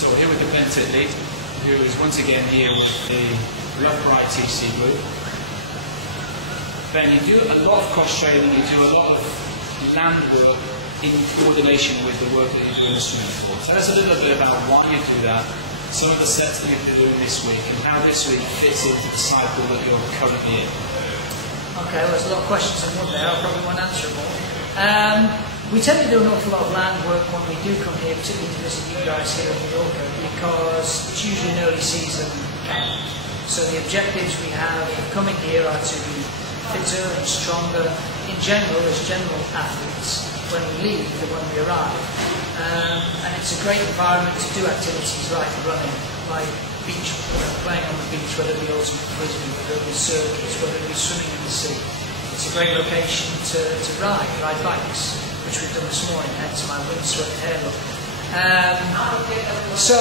So here with Ben Titley, who is once again here with the upright TC group. Ben, you do a lot of cross-training, you do a lot of land work in coordination with the work that you're doing in the swimming pool. Tell us a little bit about why you do that, some of the sets that you've been doing this week, and how this week fits into the cycle that you're currently in. Okay, well, there's a lot of questions in one there. I probably won't answer them all. We tend to do an awful lot of land work when we do come here, particularly to visit you guys here in Mallorca, because it's usually an early season camp. So the objectives we have coming here are to be fitter and stronger in general as general athletes when we leave than when we arrive. And it's a great environment to do activities like running, like beach, playing on the beach, whether it be ultimate frisbee, whether it be circuits, whether it be swimming in the sea. It's a great location to ride bikes, which we've done this morning, hence my windswept hair look. So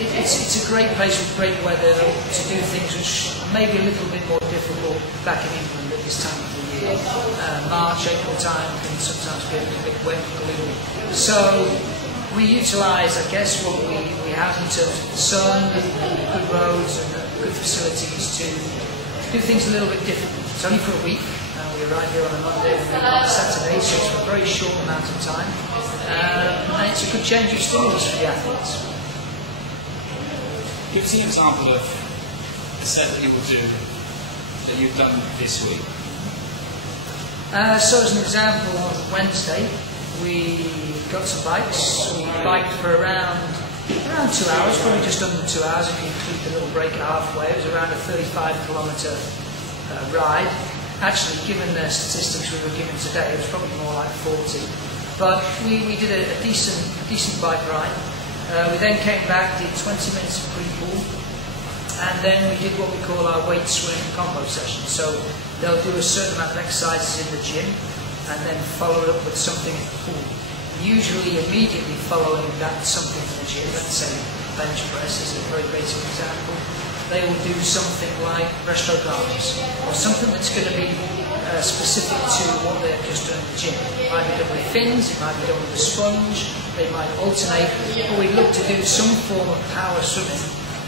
it's a great place with great weather to do things which may be a little bit more difficult back in England at this time of the year. March, April time can sometimes be a little bit wet and gloomy. So we utilise, I guess, what we have in terms of the sun, good roads and good facilities to do things a little bit differently. It's only for a week. We arrive here on a Monday and on a Saturday, so it's for a very short amount of time. And it's a good change of stimulus for the athletes. Give us an example of the set that you will do that you've done this week. So as an example, on Wednesday we got some bikes. We biked for around 2 hours, probably just under 2 hours if you include the little break halfway. It was around a 35-kilometre ride. Actually, given the statistics we were given today, it was probably more like 40. But we did a decent bike ride. We then came back, did 20 minutes of pre-pool, and then we did what we call our weight swing combo session. So they'll do a certain amount of exercises in the gym, and then follow it up with something in the pool. Usually immediately following that something in the gym, let's say bench press is a very basic example, they will do something like breaststroke arms, or something that's going to be specific to what they've just done in the gym. It might be done with fins, it might be done with a sponge, they might alternate, but we look to do some form of power swimming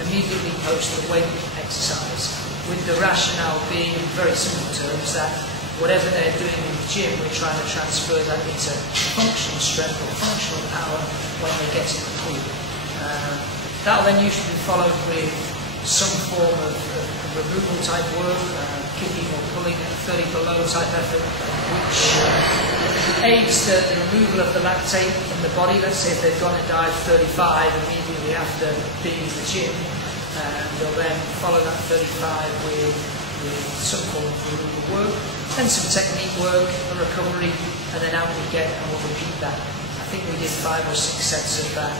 immediately post the weight exercise, with the rationale being in very simple terms that whatever they're doing in the gym, we're trying to transfer that into functional strength or functional power when they get in the pool. That'll then usually be followed with some form of removal type work, kicking or pulling at 30 below type effort, which aids the removal of the lactate from the body. Let's say if they've gone and dive 35 immediately after being in the gym, they'll then follow that 35 with some form of removal work, then some technique work, a recovery, and then out we get and we'll repeat that. I think we did 5 or 6 sets of that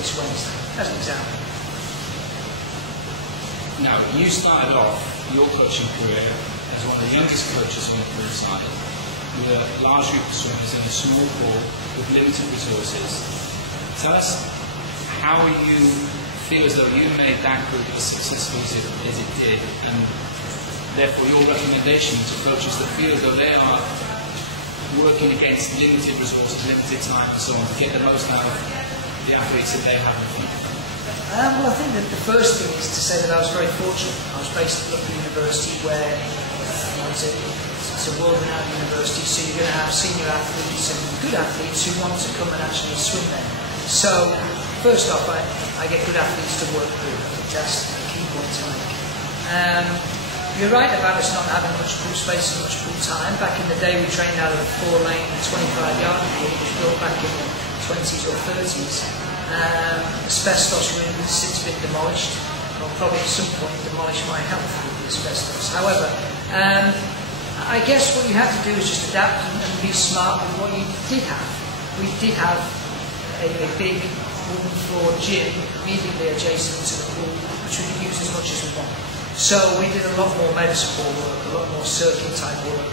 this Wednesday, as an example. Now, you started off your coaching career as one of the youngest coaches on the pool side, with a large group of swimmers in a small pool with limited resources. Tell us how you feel as though you made that group as successful as it did, and therefore your recommendation to coaches that feel as though they are working against limited resources, limited time and so on, to get the most out of the athletes that they have in front of them. Well, I think that the first thing is to say that I was very fortunate. I was based at Titley University, where it's a world-renowned university, so you're going to have senior athletes and good athletes who want to come and actually swim there. So, first off, I get good athletes to work with. I think that's a key point to make. You're right about us not having much pool space and much pool time. Back in the day, we trained out of a 4-lane, 25-yard pool, which was built back in the 20s or 30s. Asbestos room has since been demolished. I'll probably at some point demolish my health with the asbestos. However, I guess what you have to do is just adapt and be smart with what you did have. We did have a big wooden floor gym immediately adjacent to the pool, which we could use as much as we want. So we did a lot more medical work, a lot more circuit type work,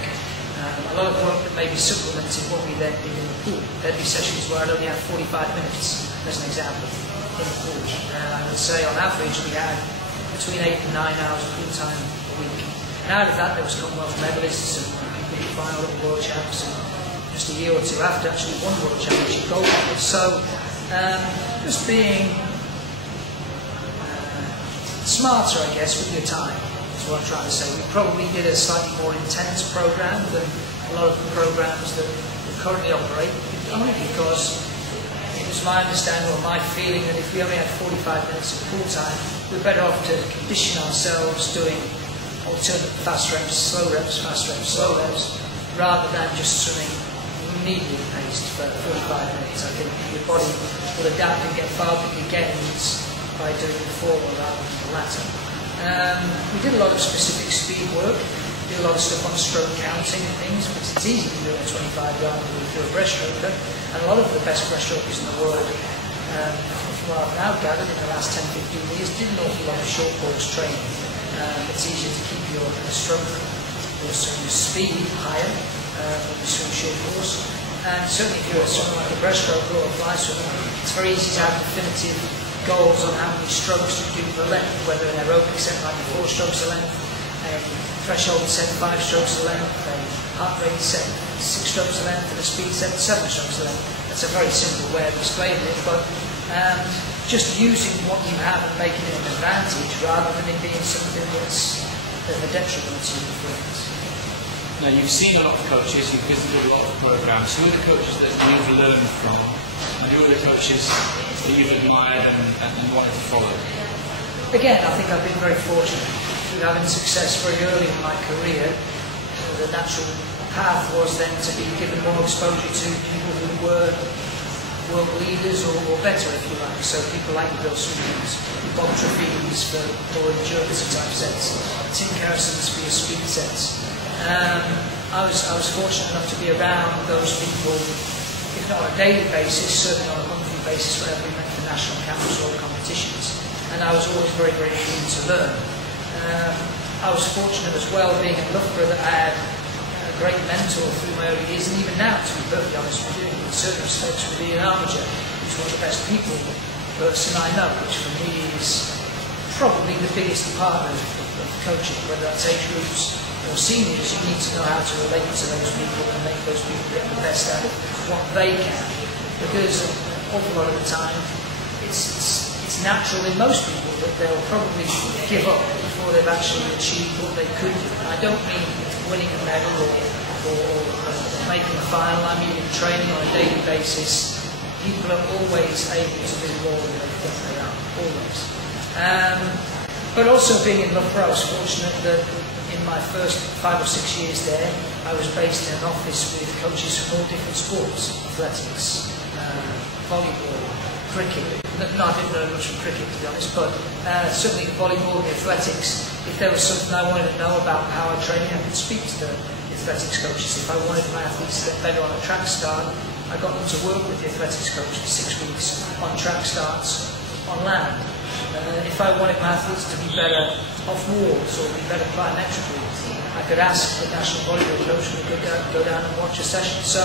a lot of work that maybe supplemented what we then did in the pool. There'd be sessions where I'd only have 45 minutes, as an example, in the pool. I would say on average we had between 8 and 9 hours of pool time a week. And out of that there was Commonwealth medalists and people who final at the World Champs, and just a year or two after actually won World Championship gold medals. So just being smarter, I guess, with your time, is what I'm trying to say. We probably did a slightly more intense program than a lot of the programs that we currently operate, only because it was my understanding or my feeling that if we only had 45 minutes of pool time, we're better off to condition ourselves doing alternate fast reps, slow reps, fast reps, slow reps, rather than just swimming immediately paced for 45 minutes. I think your body will adapt and get far bigger gains by doing the former rather than the latter. We did a lot of specific speed work, did a lot of stuff on stroke counting and things, because it's easy to do a 25-yard than do a breaststroker, and a lot of the best breaststrokers in the world, from what I've now gathered in the last 10-15 years, did an awful lot of short course training. It's easier to keep your stroke, your speed higher when you swim short course. And certainly if you're a swimmer like a breaststroker or a fly swimmer, it's very easy to have definitive goals on how many strokes you do per length, whether an aerobic set might be 4 strokes a length, a threshold set 5 strokes a length, a heart rate set 6 strokes a length, and a speed set 7 strokes a length. That's a very simple way of explaining it, but just using what you have and making it an advantage rather than it being something that's a detriment to your performance. Now, you've seen a lot of coaches, you've visited a lot of programs. Who are the coaches that you've learned from, and who are the coaches that you've admired and wanted to follow? Again, I think I've been very fortunate through having success very early in my career. The natural path was then to be given more exposure to people who were world leaders or better, if you like. So people like Bill Swindons, Bob Trevines for more endurance type sets, Tim Harrison's for your speed sets. I was fortunate enough to be around those people, if not on a daily basis, certainly on a monthly basis whenever we went for national campus or competitions. And I was always very, very keen to learn. I was fortunate as well, being in Loughborough, that I had a great mentor through my early years, and even now, to be perfectly honest with you, in certain respects with Ian Armiger, who's one of the best people person I know, which for me is probably the biggest part of coaching, whether that's age groups or seniors. You need to know how to relate to those people and make those people get the best out of what they can, because an awful lot of the time it's natural in most people that they'll probably give up before they've actually achieved what they could do. And I don't mean winning a medal or making a final. I mean in training on a daily basis, people are always able to do more than they think they are, always. But also being in Loughborough, I was fortunate that in my first 5 or 6 years there, I was based in an office with coaches from all different sports: athletics, volleyball, cricket. No, I didn't know much from cricket, to be honest, but certainly volleyball and athletics. If there was something I wanted to know about power training, I could speak to the athletics coaches. If I wanted my athletes to get better on a track start, I got them to work with the athletics coach for 6 weeks on track starts on land. If I wanted my athletes to be better off walls or be better plyometrically, I could ask the national volleyball coach and we could go down and watch a session. So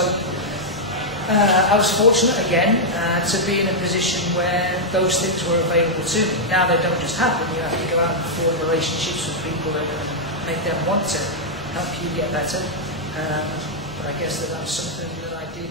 I was fortunate again to be in a position where those things were available to me. Now they don't just happen. You have to go out and form relationships with people and make them want to help you get better. But I guess that was something that I did